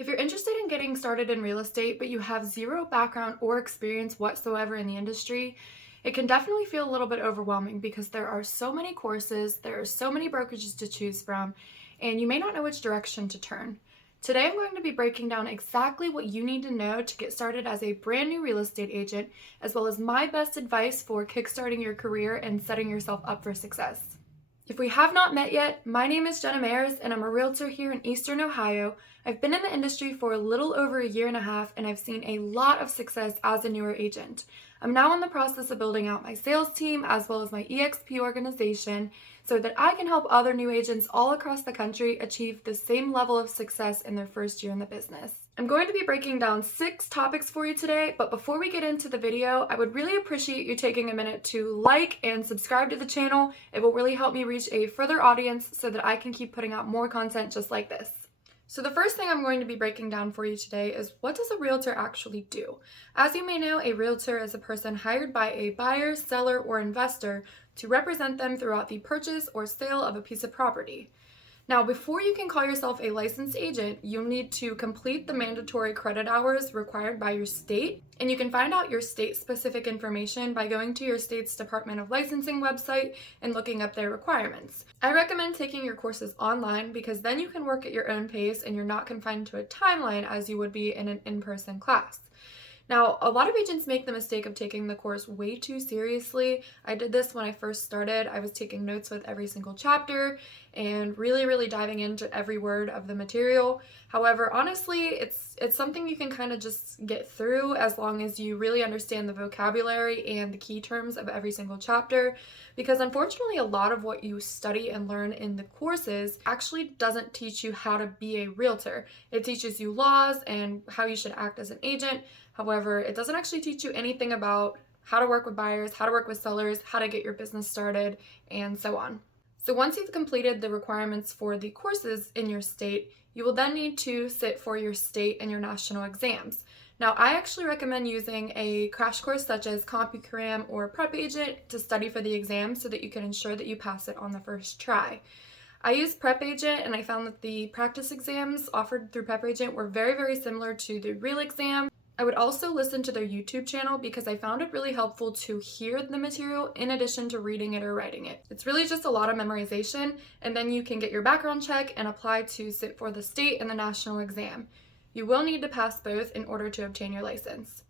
If you're interested in getting started in real estate, but you have zero background or experience whatsoever in the industry, it can definitely feel a little bit overwhelming because there are so many courses, there are so many brokerages to choose from, and you may not know which direction to turn. Today, I'm going to be breaking down exactly what you need to know to get started as a brand new real estate agent, as well as my best advice for kickstarting your career and setting yourself up for success. If we have not met yet, my name is Jenna Mayers and I'm a realtor here in Eastern Ohio. I've been in the industry for a little over a year and a half and I've seen a lot of success as a newer agent. I'm now in the process of building out my sales team as well as my EXP organization so that I can help other new agents all across the country achieve the same level of success in their first year in the business. I'm going to be breaking down 6 topics for you today, but before we get into the video, I would really appreciate you taking a minute to like and subscribe to the channel. It will really help me reach a further audience so that I can keep putting out more content just like this. So the first thing I'm going to be breaking down for you today is, what does a realtor actually do? As you may know, a realtor is a person hired by a buyer, seller, or investor to represent them throughout the purchase or sale of a piece of property. Now, before you can call yourself a licensed agent, you'll need to complete the mandatory credit hours required by your state, and you can find out your state-specific information by going to your state's Department of Licensing website and looking up their requirements. I recommend taking your courses online because then you can work at your own pace and you're not confined to a timeline as you would be in an in-person class. Now, a lot of agents make the mistake of taking the course way too seriously. I did this when I first started. I was taking notes with every single chapter and really diving into every word of the material. However, honestly, it's something you can kind of just get through as long as you really understand the vocabulary and the key terms of every single chapter, because unfortunately a lot of what you study and learn in the courses actually doesn't teach you how to be a realtor. It teaches you laws and how you should act as an agent. However, it doesn't actually teach you anything about how to work with buyers, how to work with sellers, how to get your business started, and so on. So once you've completed the requirements for the courses in your state, you will then need to sit for your state and your national exams. Now, I actually recommend using a crash course such as CompuCram or Prep Agent to study for the exam so that you can ensure that you pass it on the first try. I used Prep Agent and I found that the practice exams offered through Prep Agent were very similar to the real exam. I would also listen to their YouTube channel because I found it really helpful to hear the material in addition to reading it or writing it. It's really just a lot of memorization, and then you can get your background check and apply to sit for the state and the national exam. You will need to pass both in order to obtain your license.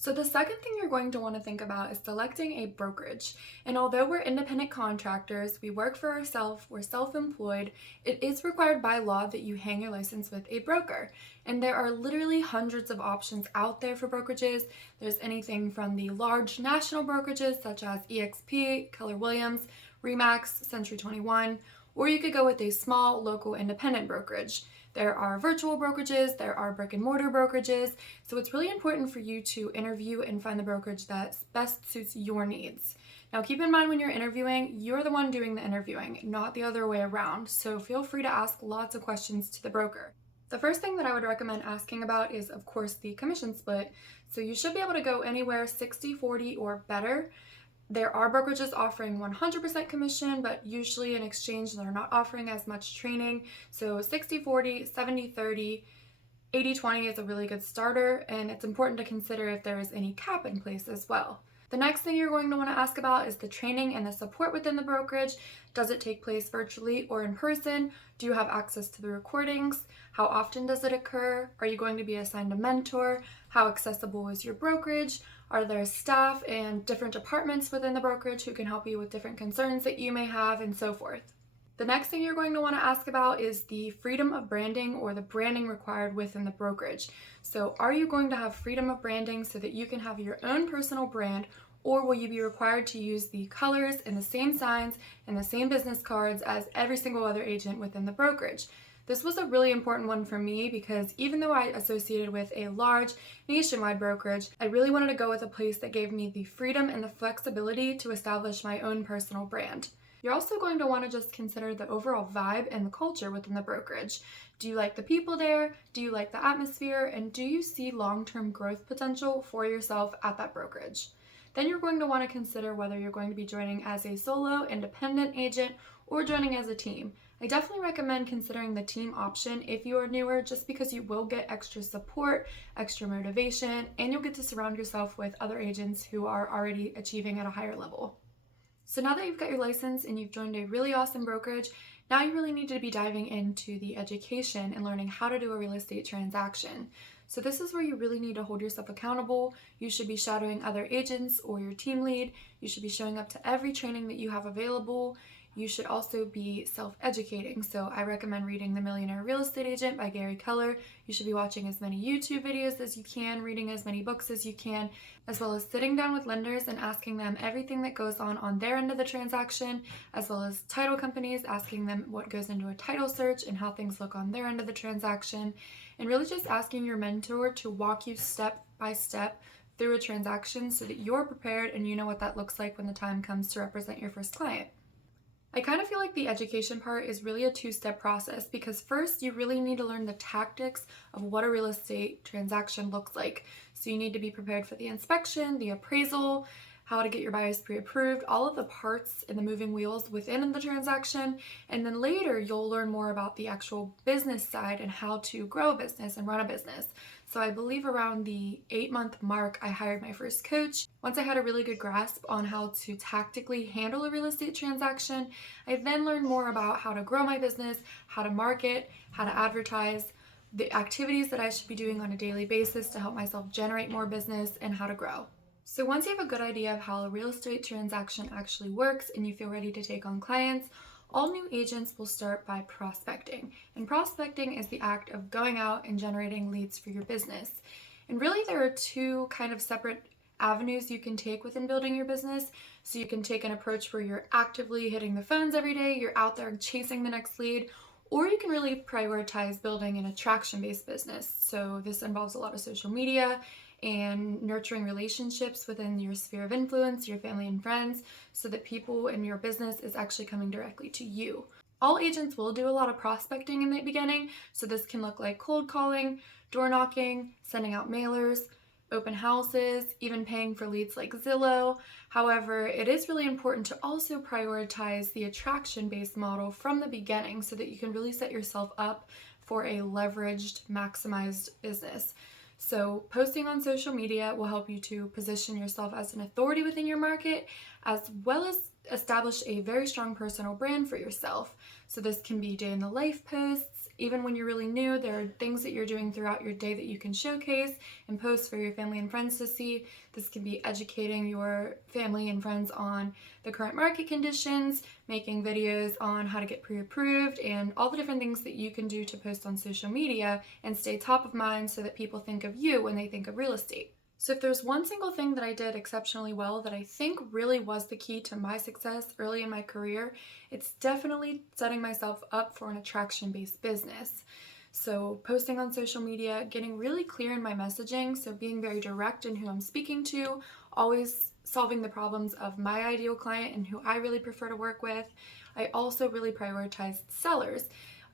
So the second thing you're going to want to think about is selecting a brokerage. And although we're independent contractors, we work for ourselves, we're self-employed, it is required by law that you hang your license with a broker. And there are literally hundreds of options out there for brokerages. There's anything from the large national brokerages such as EXP, Keller Williams, Remax, Century 21, or you could go with a small local independent brokerage. There are virtual brokerages, there are brick and mortar brokerages, so it's really important for you to interview and find the brokerage that best suits your needs. Now keep in mind when you're interviewing, you're the one doing the interviewing, not the other way around, so feel free to ask lots of questions to the broker. The first thing that I would recommend asking about is, of course, the commission split. So you should be able to go anywhere 60-40 or better. There are brokerages offering 100% commission, but usually in exchange they're not offering as much training. So 60-40, 70-30, 80-20 is a really good starter, and it's important to consider if there is any cap in place as well. The next thing you're going to want to ask about is the training and the support within the brokerage. Does it take place virtually or in person? Do you have access to the recordings? How often does it occur? Are you going to be assigned a mentor? How accessible is your brokerage? Are there staff and different departments within the brokerage who can help you with different concerns that you may have, and so forth? The next thing you're going to want to ask about is the freedom of branding or the branding required within the brokerage. So are you going to have freedom of branding so that you can have your own personal brand, or will you be required to use the colors and the same signs and the same business cards as every single other agent within the brokerage? This was a really important one for me because even though I associated with a large nationwide brokerage, I really wanted to go with a place that gave me the freedom and the flexibility to establish my own personal brand. You're also going to want to just consider the overall vibe and the culture within the brokerage. Do you like the people there? Do you like the atmosphere? And do you see long-term growth potential for yourself at that brokerage? Then you're going to want to consider whether you're going to be joining as a solo independent agent or joining as a team. I definitely recommend considering the team option if you are newer, just because you will get extra support, extra motivation, and you'll get to surround yourself with other agents who are already achieving at a higher level. So now that you've got your license and you've joined a really awesome brokerage, now you really need to be diving into the education and learning how to do a real estate transaction. So this is where you really need to hold yourself accountable. You should be shadowing other agents or your team lead. You should be showing up to every training that you have available. You should also be self-educating. So I recommend reading The Millionaire Real Estate Agent by Gary Keller. You should be watching as many YouTube videos as you can, reading as many books as you can, as well as sitting down with lenders and asking them everything that goes on their end of the transaction, as well as title companies, asking them what goes into a title search and how things look on their end of the transaction, and really just asking your mentor to walk you step by step through a transaction so that you're prepared and you know what that looks like when the time comes to represent your first client. I kind of feel like the education part is really a two-step process, because first you really need to learn the tactics of what a real estate transaction looks like. So you need to be prepared for the inspection, the appraisal, how to get your buyers pre-approved, all of the parts and the moving wheels within the transaction. And then later you'll learn more about the actual business side and how to grow a business and run a business. So I believe around the 8-month mark, I hired my first coach. Once I had a really good grasp on how to tactically handle a real estate transaction, I then learned more about how to grow my business, how to market, how to advertise, the activities that I should be doing on a daily basis to help myself generate more business, and how to grow. So once you have a good idea of how a real estate transaction actually works and you feel ready to take on clients, all new agents will start by prospecting. And prospecting is the act of going out and generating leads for your business. And really, there are two kind of separate avenues you can take within building your business. So you can take an approach where you're actively hitting the phones every day, you're out there chasing the next lead, or you can really prioritize building an attraction-based business. So this involves a lot of social media and nurturing relationships within your sphere of influence, your family and friends, so that people in your business is actually coming directly to you. All agents will do a lot of prospecting in the beginning, so this can look like cold calling, door knocking, sending out mailers, open houses, even paying for leads like Zillow. However, it is really important to also prioritize the attraction-based model from the beginning so that you can really set yourself up for a leveraged, maximized business. So posting on social media will help you to position yourself as an authority within your market, as well as establish a very strong personal brand for yourself. So this can be day in the life posts. Even when you're really new, there are things that you're doing throughout your day that you can showcase and post for your family and friends to see. This can be educating your family and friends on the current market conditions, making videos on how to get pre-approved, and all the different things that you can do to post on social media and stay top of mind so that people think of you when they think of real estate. So if there's one single thing that I did exceptionally well that I think really was the key to my success early in my career, it's definitely setting myself up for an attraction-based business. So posting on social media, getting really clear in my messaging, so being very direct in who I'm speaking to, always solving the problems of my ideal client and who I really prefer to work with. I also really prioritized sellers.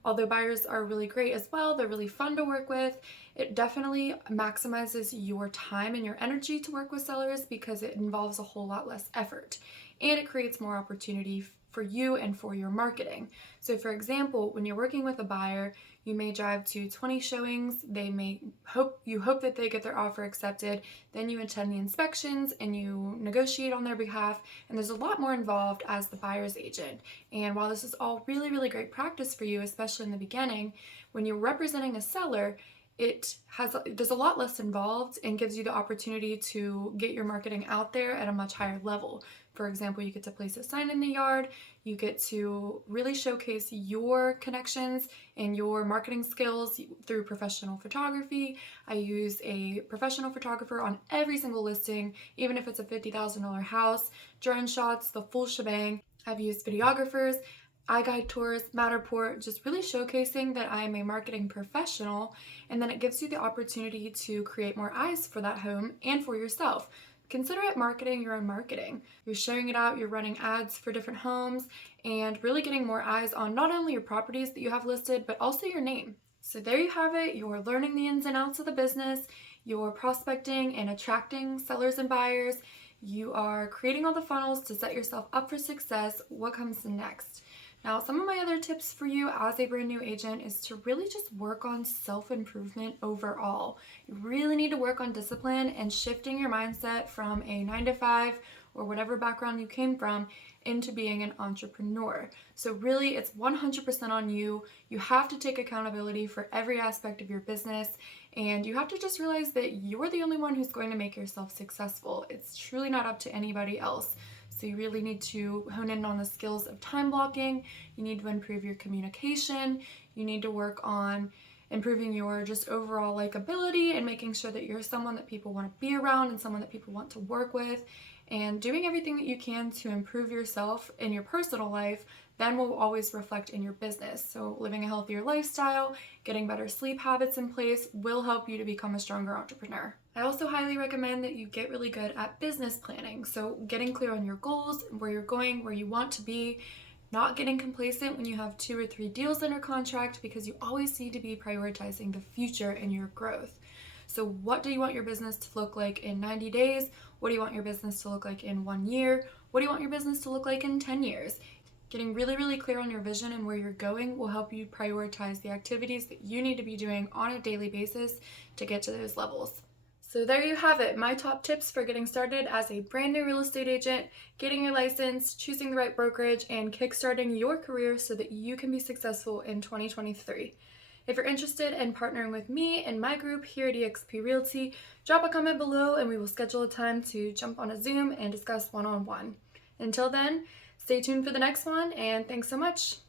Although buyers are really great as well, they're really fun to work with, it definitely maximizes your time and your energy to work with sellers because it involves a whole lot less effort, and it creates more opportunity for you and for your marketing. So for example, when you're working with a buyer, you may drive to 20 showings, you hope that they get their offer accepted, then you attend the inspections and you negotiate on their behalf, and there's a lot more involved as the buyer's agent. And while this is all really, really great practice for you, especially in the beginning, when you're representing a seller, there's a lot less involved and gives you the opportunity to get your marketing out there at a much higher level. For example, you get to place a sign in the yard, you get to really showcase your connections and your marketing skills through professional photography. I use a professional photographer on every single listing, even if it's a $50,000 house, drone shots, the full shebang. I've used videographers, iGuide tours, Matterport, just really showcasing that I'm a marketing professional, and then it gives you the opportunity to create more eyes for that home and for yourself. Consider it marketing your own marketing. You're sharing it out, you're running ads for different homes, and really getting more eyes on not only your properties that you have listed, but also your name. So there you have it. You're learning the ins and outs of the business, you're prospecting and attracting sellers and buyers, you are creating all the funnels to set yourself up for success. What comes next? Now, some of my other tips for you as a brand new agent is to really just work on self improvement overall. You really need to work on discipline and shifting your mindset from a 9 to 5 or whatever background you came from into being an entrepreneur. So, really, it's 100% on you. You have to take accountability for every aspect of your business, and you have to just realize that you're the only one who's going to make yourself successful. It's truly not up to anybody else. So you really need to hone in on the skills of time blocking. You need to improve your communication. You need to work on improving your just overall likability and making sure that you're someone that people want to be around and someone that people want to work with, and doing everything that you can to improve yourself in your personal life then will always reflect in your business. So living a healthier lifestyle, getting better sleep habits in place will help you to become a stronger entrepreneur. I also highly recommend that you get really good at business planning. So getting clear on your goals, where you're going, where you want to be, not getting complacent when you have 2 or 3 deals under contract, because you always need to be prioritizing the future and your growth. So what do you want your business to look like in 90 days? What do you want your business to look like in 1 year? What do you want your business to look like in 10 years? Getting really, really clear on your vision and where you're going will help you prioritize the activities that you need to be doing on a daily basis to get to those levels. So there you have it, my top tips for getting started as a brand new real estate agent, getting your license, choosing the right brokerage, and kickstarting your career so that you can be successful in 2023. If you're interested in partnering with me and my group here at eXp Realty, drop a comment below and we will schedule a time to jump on a Zoom and discuss one-on-one. Until then, stay tuned for the next one, and thanks so much.